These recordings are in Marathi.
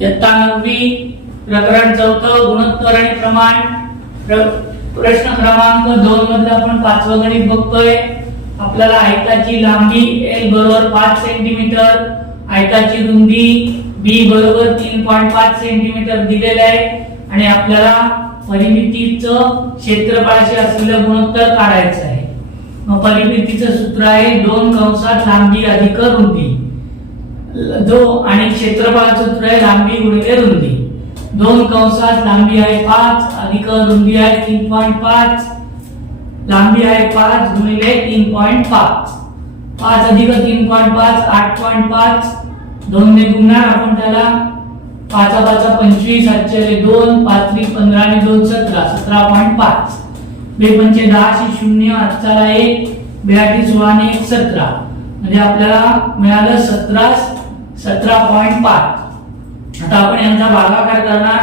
इयत्ता 9वी प्रकरण 4 गुणोत्तर आणि प्रमाण प्रश्न क्रमांक 2 मध्ये आपण पाचवं गणित बघतोय। आपल्याला आयताची लांबी L बरोबर 5 सेंटीमीटर, आयताची रुंदी B बरोबर 3.5 सेंटीमीटर दिलेले आहे आणि आपल्याला परिमितीचं क्षेत्रफळाशी असलेलं गुणोत्तर काढायचं आहे। मग परिमितीचं सूत्र आहे 2 कंसात लांबी अधिक रुंदी आणि क्षेत्रफळाचं सूत्र आहे लांबी गुणिले रुंदी। 2 कंसात लांबी आहे 5 अधिक रुंदी आहे 3.5, लांबी आहे 5 गुणिले 3.5, 5 अधिक 3.5 8.5, 2 ने गुणणार आपण त्याला 5 5 25 8 2 5 3 15 आणि 2 17 17.5, 2 5 10 0 8 1 82 16 ने 1 17 म्हणजे आपल्याला मिळालं 17.5। आता आपण यांचा भागाकार करणार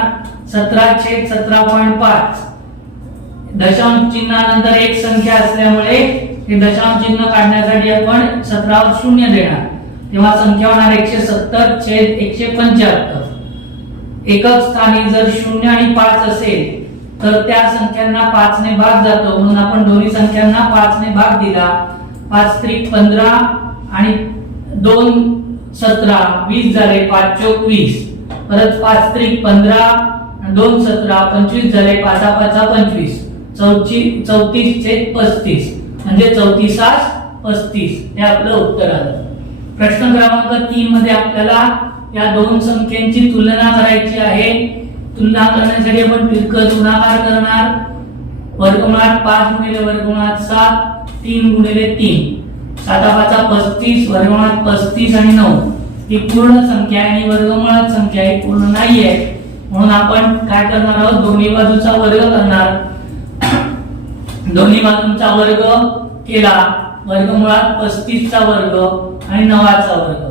17/17.5। दशांश चिन्हानंतर एक संख्या असल्यामुळे हे दशांश चिन्ह काढण्यासाठी आपण 17 वर 0 देणार, तेव्हा संख्या होणार 170/175। एकक स्थानी जर 0 आणि 5 असेल तर त्या संख्यांना 5 ने भाग जातो, म्हणून आपण दोन्ही संख्यांना 5 ने भाग दिला। 5 त्रिक 15 आणि 2 17 20 झाले, 5 चौक 20, परत 5 त्रिक 15 2 17 25 झाले, 5 5 25, 34/35 म्हणजे 34/35 हे आपलं उत्तर आलं। प्रश्न क्रमांक 3 मध्ये आपल्याला या दोन संख्यांची तुलना करायची आहे। तुलना करण्यासाठी आपण तिरकस गुणाकार करणार। वर्गमुळात 5 गुणिले वर्गमुळात 7 3 गुणिले 3 7 5 35, वर्गमुळात 35 आणि 9 ही पूर्ण संख्या आहे आणि वर्गमुळात संख्या ही पूर्ण नाहीये, म्हणून आपण काय करणार आहोत दोन्ही बाजूचा वर्ग करणार। दोन्ही बाजूंचा वर्ग केला, वर्गमुळात 35 चा वर्ग आणि 9 चा वर्ग।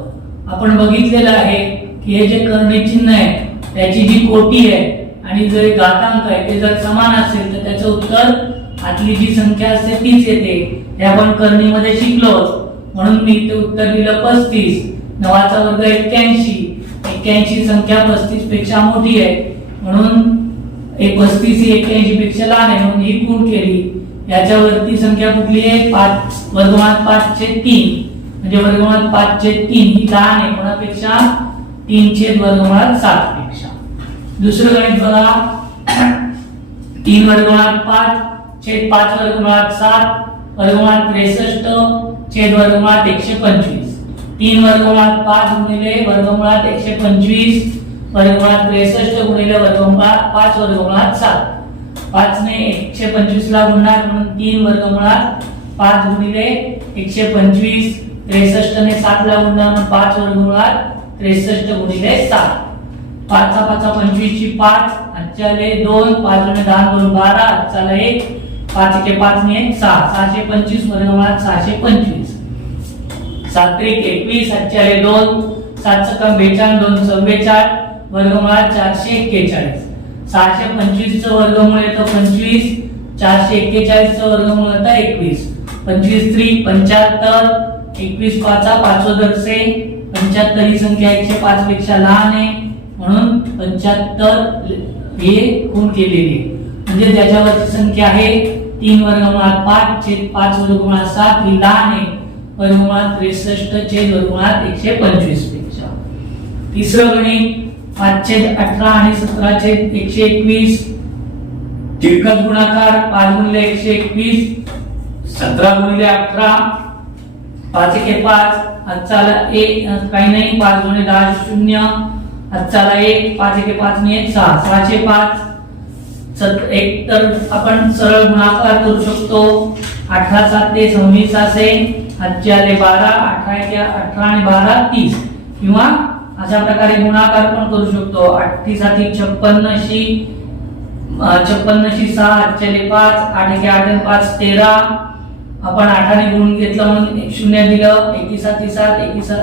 आपण बघितलेलं आहे की हे जे कर्ण चिन्ह आहे त्याची जी कोटी आहे आणि जो घातांक आहे ते जर समान असेल तर त्याचं उत्तर आतली जी संख्या असते तीच येते। हे आपण कर्णीमध्ये शिकलो, म्हणून मी ते उत्तर दिलं 35। 9 चा वर्ग 81 संख्या 35 पेक्षा मोठी आहे, म्हणून 35 ही 81 पेक्षा लहान आहे, म्हणून ही गुण केली। याच्यावरती संख्या कुठली आहे 5 वर्गमुळात 5/3 म्हणजे वर्गमुळात 5/3 ही लहान आहे कोणापेक्षा 3/वर्गमुळात 7 पेक्षा। दुसरं गणित बघा 3 वर्गमुळात 5/5 वर्गमुळात 7 वर्गमुळात 63/वर्गमुळात 125। 3 वर्गमुळात 5 गुणिले वर्गमुळात 125 वर्गमुळात 63 गुणिले वर्गमुळात 5 वर्गमुळात 7। 5 ने 125 ला गुणणार, म्हणून 3 वर्गमुळात 5 गुणिले 125, 63 ने 7 ला गुणणार, म्हणून 5 वर्गमुळात 63 गुणिले 7। 5 5 25 ची 5 आजच्याले 2 5 ने 10 2 12 आजच्याला 1 5 के 5 ने 6 625 वर्गमुळात 625। 7 त्रिक 21 आजच्याले 2 7 सक 42 2 44 वर्गमुळात 441। 625 चं वर्गमूळ येतं 25, 441 चं वर्गमूळ येतं 21। 25 त्रिक 75, 21 5 5 75 ही संख्या 105 पेक्षा लहान आहे, म्हणून 75 हे गुण केलेले म्हणजे त्याच्यावरची संख्या आहे 3 वर्गमुळात 5/5 वर्गमुळात 7 ही लहान आहे, वर्गमुळात 63/वर्गमुळात 125 पेक्षा। तिसरं गणित 5/18 आणि 17/121 तिरकस गुणाकार 5 गुणिले 121 17 गुणिले 18 5 के 5 आजच्याला 1 काही नाही 5 गुणिले 10 0 आजच्याला 1 5 के 5 ने 1 6 6/5 एक तर आपण सरळ गुणाकार करू शकतो। 18 7 ते 26 असेल, आजच्याले 12 18 के 18 आणि 12 30, किंवा अशा प्रकारे गुणाकार पण करू शकतो। 38 56 शी 56 शी 6 आजच्याले 5 8 के 8 आणि 5 13, आपण 8 ने गुणून घेतलं म्हणून 1 0 दिलं। 21 7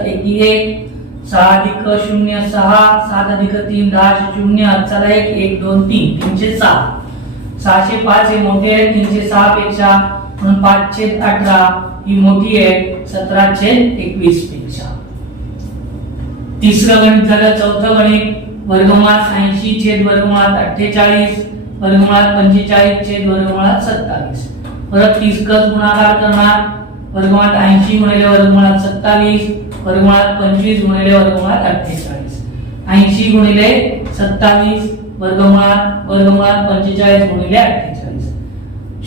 21 6 अधिक 0 6 7 अधिक 3 10 0 आजच्याला 1 1 2 3 306। 605 हे मोठे आहे 306 पेक्षा, म्हणून 5/18 ही मोठी आहे 17/21 पेक्षा। तिसरं गणित झालं चौथं गणित वर्गमुळात 80 छेद वर्गमुळात 48 वर्गमुळात 45 छेद वर्गमुळात 27. परत 30 गुणाकार करणार. वर्गमुळात 80 गुणिले वर्गमुळात 27 वर्गमुळात 25 गुणिले वर्गमुळात 48. 80 गुणिले 27 वर्गमुळात 45 गुणिले 48.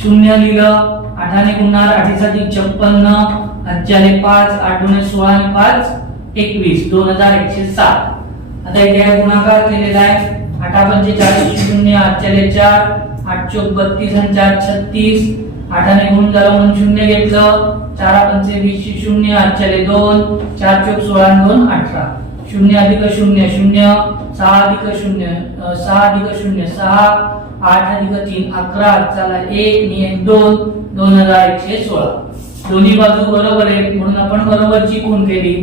शून्य लिहिलं. 8 ने गुणणार. 8 साठी 56 8 5 8 दुणे 16 आणि 5 21 2107. आता इथे गुणाकार केलेला आहे. 8 45 0 8 4 8 चौक 32 आणि 4 36. 8 ने गुण झालं म्हणून 0 घेतलं. 4 पंचे 20 0 8 2 4 चौक 16 आणि 2 18. 0 अधिक 0 0 6 अधिक 0 6 अधिक 0 6 8 अधिक 3 11 चला 1 आणि 2 2116. दोन्ही बाजू बरोबर आहेत म्हणून आपण बरोबरची खूण केली.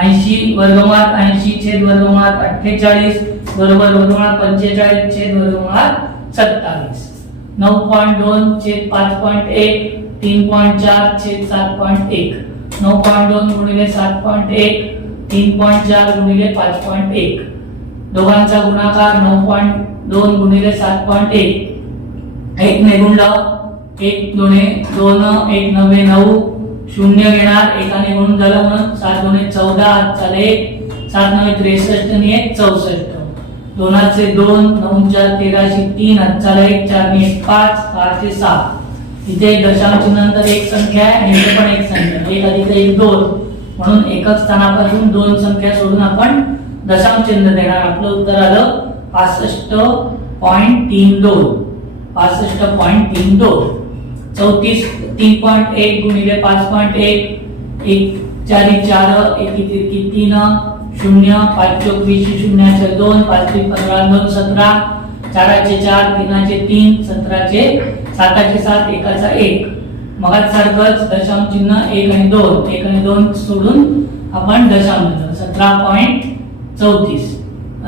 80 वर्गमुळात 80 छेद वर्गमुळात 48 बरोबर वर्गमुळात 45 छेद वर्गमुळात 27. 9.2 छेद 5.1 3.4 छेद 7.1. 9.2 गुणिले 7.1 3.4 गुणिले 5.1. दोघांचा गुणाकार 9.2 गुणिले 7.1. 1 ने गुणलं. 1 दुणे 2 1 9 9 0 घेणार. 1 ने गुण झालं म्हणून 7 दुणे 14 चाले 7 9 63 आणि 1 64. 2 चे 2 9 4 13 3 चाले 1 4 ने 1 5 5 चे 7. इथे दशांश नंतर एक संख्या आहे आणि इथे पण एक संख्या. 1 अधिक 1 2 म्हणून एकच स्थानापासून दोन संख्या सोडून आपण दशांश चिन्ह देणार. आपलं उत्तर आलं 65.32. 65.32. 34 3.1 गुणिले 5.1 1 4 4 1 3 0 5 चौक 20 0 2 5 15 2 17 4 4 3 3 17 7 7 1 1. मग सारखंच दशांश चिन्ह 1 आणि 2 1 आणि 2 सोडून आपण दशांश दिलं 17.34.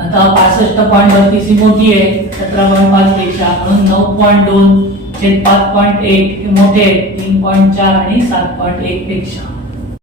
आता 65.32 ही मोठी आहे 17.5 पेक्षा म्हणून 9.2 छेद 5.1 हे मोठे आहेत 3.4 आणि 7.1 पेक्षा.